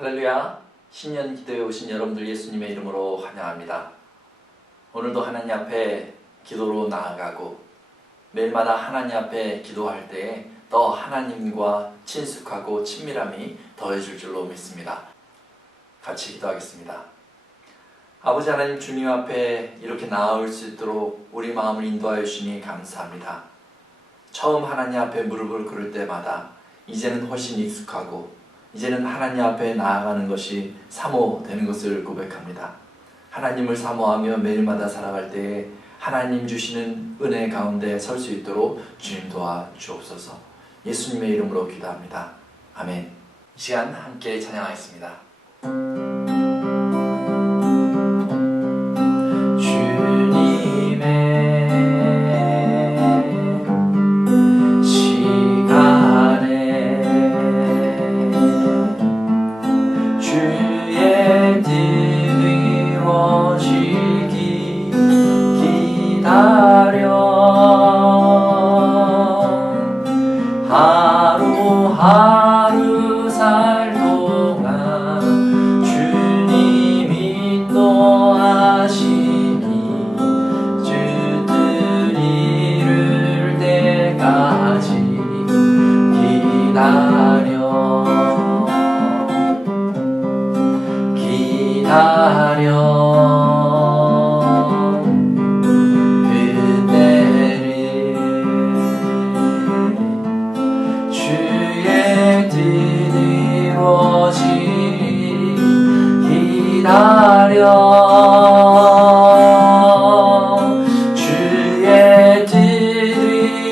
할렐루야! 신년 기도에 오신 여러분들 예수님의 이름으로 환영합니다. 오늘도 하나님 앞에 기도로 나아가고 매일마다 하나님 앞에 기도할 때에 더 하나님과 친숙하고 친밀함이 더해질 줄로 믿습니다. 같이 기도하겠습니다. 아버지 하나님, 주님 앞에 이렇게 나아올 수 있도록 우리 마음을 인도하여 주시니 감사합니다. 처음 하나님 앞에 무릎을 꿇을 때마다 이제는 훨씬 익숙하고 이제는 하나님 앞에 나아가는 것이 사모되는 것을 고백합니다. 하나님을 사모하며 매일마다 살아갈 때에 하나님 주시는 은혜 가운데 설 수 있도록 주님 도와 주옵소서. 예수님의 이름으로 기도합니다. 아멘. 이 시간 함께 찬양하겠습니다. 하루하루 살 동안 주님 인도하시니 주 뜻 이룰 때까지 기다려 주의 뜻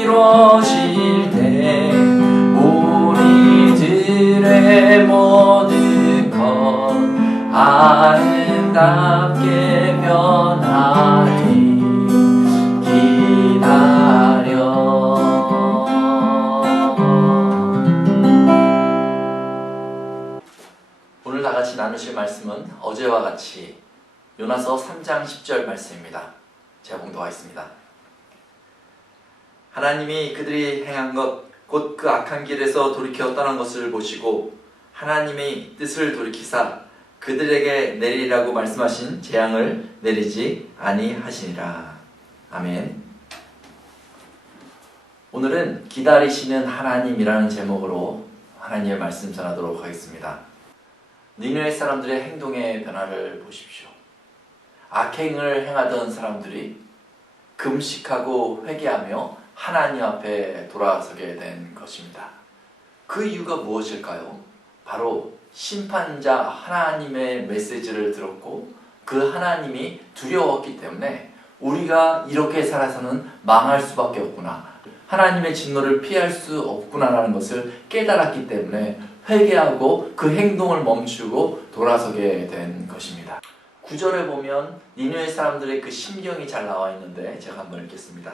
이루어질 때 우리들의 모든 것 아름답게 변하리. 기다려. 오늘 다같이 나누실 말씀은 어제와 같이 요나서 3장 10절 말씀입니다. 제가 봉독하겠습니다. 하나님이 그들이 행한 것 곧 그 악한 길에서 돌이켜 떠난 것을 보시고 하나님의 뜻을 돌이키사 그들에게 내리라고 말씀하신 재앙을 내리지 아니하시니라. 아멘. 오늘은 기다리시는 하나님이라는 제목으로 하나님의 말씀 전하도록 하겠습니다. 니느웨 사람들의 행동의 변화를 보십시오. 악행을 행하던 사람들이 금식하고 회개하며 하나님 앞에 돌아서게 된 것입니다. 그 이유가 무엇일까요? 바로 심판자 하나님의 메시지를 들었고 그 하나님이 두려웠기 때문에 우리가 이렇게 살아서는 망할 수밖에 없구나, 하나님의 진노를 피할 수 없구나라는 것을 깨달았기 때문에 회개하고 그 행동을 멈추고 돌아서게 된 것입니다. 9절에 보면 니느웨 사람들의 그 심경이 잘 나와 있는데 제가 한번 읽겠습니다.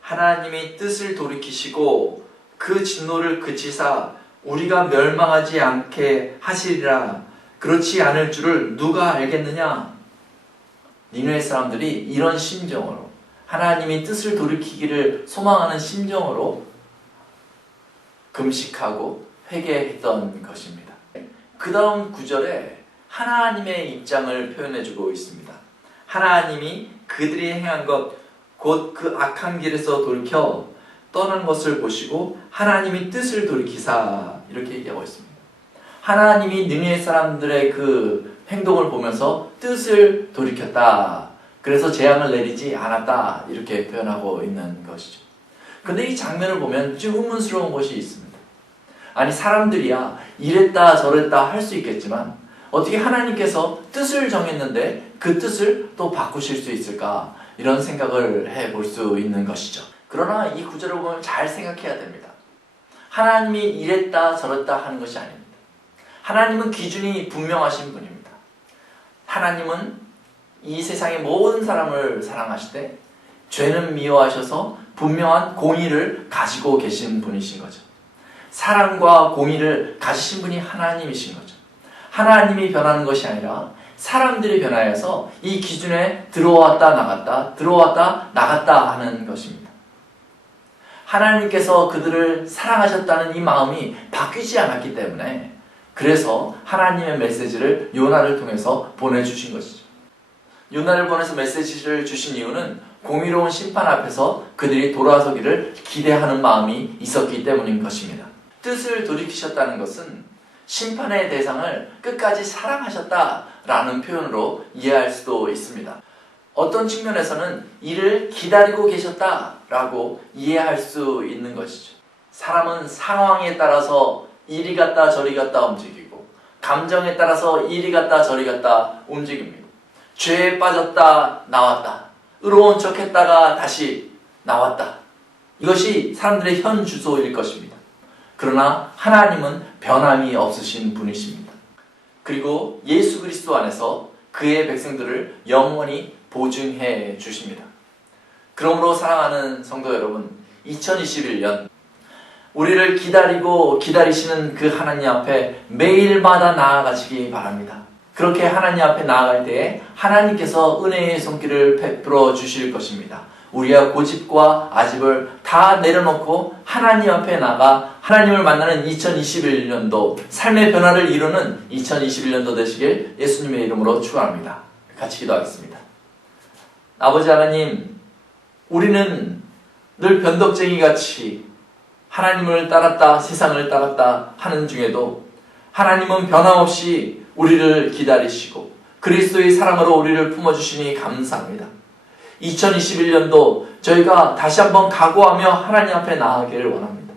하나님이 뜻을 돌이키시고 그 진노를 그치사 우리가 멸망하지 않게 하시리라. 그렇지 않을 줄을 누가 알겠느냐? 니느웨 사람들이 이런 심정으로 하나님이 뜻을 돌이키기를 소망하는 심정으로 금식하고 회개했던 것입니다. 그 다음 9절에 하나님의 입장을 표현해주고 있습니다. 하나님이 그들이 행한 것 곧 그 악한 길에서 돌이켜 떠난 것을 보시고 하나님이 뜻을 돌이키사, 이렇게 얘기하고 있습니다. 하나님이 니느웨 사람들의 그 행동을 보면서 뜻을 돌이켰다, 그래서 재앙을 내리지 않았다, 이렇게 표현하고 있는 것이죠. 근데 이 장면을 보면 좀 의문스러운 것이 있습니다. 아니, 사람들이야 이랬다 저랬다 할 수 있겠지만 어떻게 하나님께서 뜻을 정했는데 그 뜻을 또 바꾸실 수 있을까, 이런 생각을 해볼 수 있는 것이죠. 그러나 이 구절을 보면 잘 생각해야 됩니다. 하나님이 이랬다 저랬다 하는 것이 아닙니다. 하나님은 기준이 분명하신 분입니다. 하나님은 이 세상의 모든 사람을 사랑하시되 죄는 미워하셔서 분명한 공의를 가지고 계신 분이신 거죠. 사랑과 공의를 가지신 분이 하나님이신 거죠. 하나님이 변하는 것이 아니라 사람들이 변하여서 이 기준에 들어왔다 나갔다 하는 것입니다. 하나님께서 그들을 사랑하셨다는 이 마음이 바뀌지 않았기 때문에 그래서 하나님의 메시지를 요나를 통해서 보내주신 것이죠. 요나를 보내서 메시지를 주신 이유는 공의로운 심판 앞에서 그들이 돌아서기를 기대하는 마음이 있었기 때문인 것입니다. 뜻을 돌이키셨다는 것은 심판의 대상을 끝까지 사랑하셨다라는 표현으로 이해할 수도 있습니다. 어떤 측면에서는 이를 기다리고 계셨다라고 이해할 수 있는 것이죠. 사람은 상황에 따라서 이리 갔다 저리 갔다 움직이고 감정에 따라서 이리 갔다 저리 갔다 움직입니다. 죄에 빠졌다 나왔다. 의로운 척했다가 다시 나왔다. 이것이 사람들의 현 주소일 것입니다. 그러나 하나님은 변함이 없으신 분이십니다. 그리고 예수 그리스도 안에서 그의 백성들을 영원히 보증해 주십니다. 그러므로 사랑하는 성도 여러분, 2021년 우리를 기다리고 기다리시는 그 하나님 앞에 매일마다 나아가시기 바랍니다. 그렇게 하나님 앞에 나아갈 때에 하나님께서 은혜의 손길을 베풀어 주실 것입니다. 우리의 고집과 아집을 다 내려놓고 하나님 앞에 나가 하나님을 만나는 2021년도, 삶의 변화를 이루는 2021년도 되시길 예수님의 이름으로 축원합니다. 같이 기도하겠습니다. 아버지 하나님, 우리는 늘 변덕쟁이같이 하나님을 따랐다, 세상을 따랐다 하는 중에도 하나님은 변함없이 우리를 기다리시고 그리스도의 사랑으로 우리를 품어주시니 감사합니다. 2021년도 저희가 다시 한번 각오하며 하나님 앞에 나아가기를 원합니다.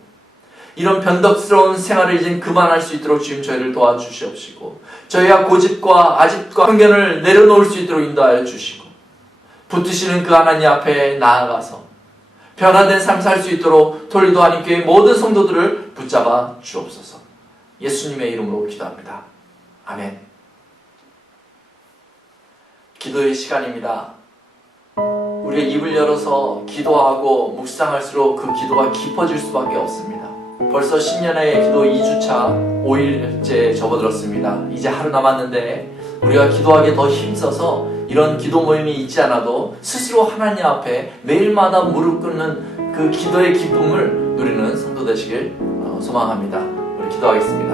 이런 변덕스러운 생활을 이제 그만할 수 있도록 주님 저희를 도와주시옵시고, 저희가 고집과 아집과 편견을 내려놓을 수 있도록 인도하여 주시고, 붙으시는 그 하나님 앞에 나아가서 변화된 삶 살 수 있도록 톨리도 하나님께 모든 성도들을 붙잡아 주옵소서. 예수님의 이름으로 기도합니다. 아멘. 기도의 시간입니다. 우리가 입을 열어서 기도하고 묵상할수록 그 기도가 깊어질 수밖에 없습니다. 벌써 신년의 기도 2주차 5일째 접어들었습니다. 이제 하루 남았는데 우리가 기도하기에 더 힘써서 이런 기도 모임이 있지 않아도 스스로 하나님 앞에 매일마다 무릎 꿇는 그 기도의 기쁨을 누리는 성도 되시길 소망합니다. 우리 기도하겠습니다.